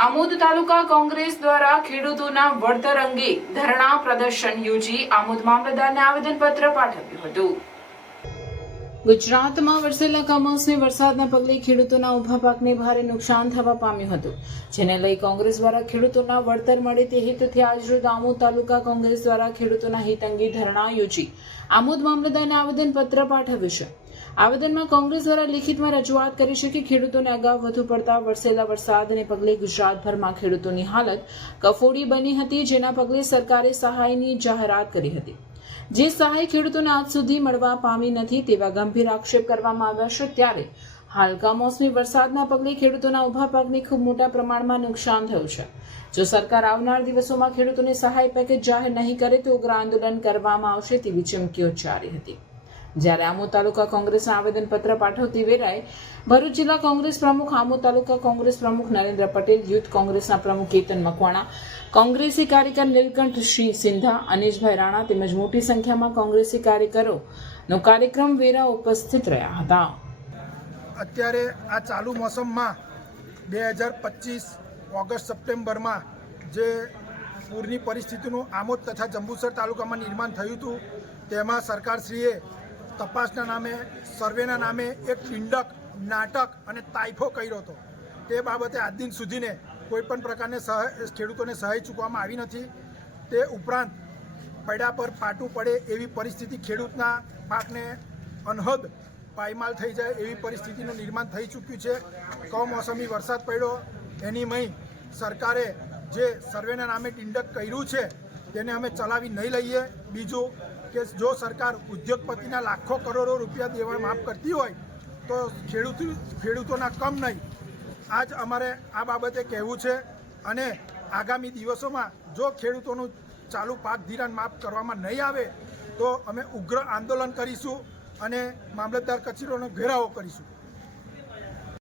આમોદ તાલુકા કોંગ્રેસ દ્વારા ખેડૂતોના વળતર અંગે ધરણા પ્રદર્શન યોજી આમોદ મામલતદારને આવેદનપત્ર પાઠવ્યું હતું. ગુજરાતમાં વરસેલા કમોસમી વરસાદના પગલે ખેડૂતોના ઊભા પાકને ભારે નુકસાન થવા પામ્યું હતું. જેને લઈ કોંગ્રેસ દ્વારા ખેડૂતોના વળતર મળે તે હેતુથી આજરોજ આમોદ તાલુકા કોંગ્રેસ દ્વારા ખેડૂતોના હિત અંગે ધરણા યોજી આમોદ મામલતદારને આવેદનપત્ર પાઠવ્યું છે. આવેદનમાં કોંગ્રેસ દ્વારા લિખિતમાં રજૂઆત કરી છે કે ખેડૂતોને અગાઉ વધુ પડતા વરસેલા વરસાદને પગલે ગુજરાતભરમાં ખેડૂતોની હાલત કફોડી બની હતી, જેના પગલે સરકારે સહાયની જાહેરાત કરી હતી. જે સહાય ખેડૂતોને આજ સુધી મળવા પામી નથી તેવા ગંભીર આક્ષેપ કરવામાં આવ્યા છે. ત્યારે હાલ કમોસમી વરસાદના પગલે ખેડૂતોના ઊભા પાકને ખૂબ મોટા પ્રમાણમાં નુકસાન થયું છે. જો સરકાર આવનાર દિવસોમાં ખેડૂતોને સહાય પેકેજ જાહેર નહીં કરે તો ઉગ્ર આંદોલન કરવામાં આવશે તેવી ચીમકીઓ જારી હતી. જ્યારે આમુ તાલુકા કોંગ્રેસના આવેદનપત્ર પાઠવતી વેરાએ ભરૂચ જિલ્લા કોંગ્રેસ પ્રમુખ આમુ તાલુકા કોંગ્રેસ પ્રમુખ નરેન્દ્ર પટેલ, યુથ કોંગ્રેસના પ્રમુખ કેતન મકવાણા, કોંગ્રેસી કાર્યકર નીલકંઠ શ્રી સિંધા, અનિશભાઈ રાણા તેમજ મોટી સંખ્યામાં કોંગ્રેસી કાર્યકરોનો કાર્યક્રમ વેરા ઉપસ્થિત રહ્યા હતા. અત્યારે આ ચાલુ મોસમમાં બે હજાર પચીસ ઓગસ્ટ સપ્ટેમ્બરમાં જે પૂરની પરિસ્થિતિનું આમોદ તથા જંબુસર તાલુકામાં નિર્માણ થયું હતું, તેમાં સરકારશ્રીએ તપાસના નામે, સર્વેના નામે એક પિંડક, નાટક અને તાઇફો કર્યો હતો. તે બાબતે આજ દિન સુધીને કોઈ પણ પ્રકારની સહાય, ખેડૂતોને સહાય ચૂકવવામાં આવી નથી. તે ઉપરાંત પૈડા પર પાટું પડે એવી પરિસ્થિતિ ખેડૂતના પાકને અનહદ પાયમાલ થઈ જાય એવી પરિસ્થિતિનું નિર્માણ થઈ ચૂક્યું છે. કમોસમી વરસાદ પડ્યો. એની મહી સરકારે જે સર્વેના નામે ટિંડક કર્યું છે, તેને અમે ચલાવી નહીં લઈએ. બીજું કે જો સરકાર ઉદ્યોગપતિના લાખો કરોડો રૂપિયા દેવા માફ કરતી હોય, તો ખેડૂત ખેડૂતોના કમ નહીં. આજ અમારે આ બાબતે કહેવું છે અને આગામી દિવસોમાં જો ખેડૂતોનું ચાલુ પાક ધિરાણ માફ કરવામાં નહીં આવે, તો અમે ઉગ્ર આંદોલન કરીશું અને મામલતદાર કચેરીઓનો ઘેરાવો કરીશું.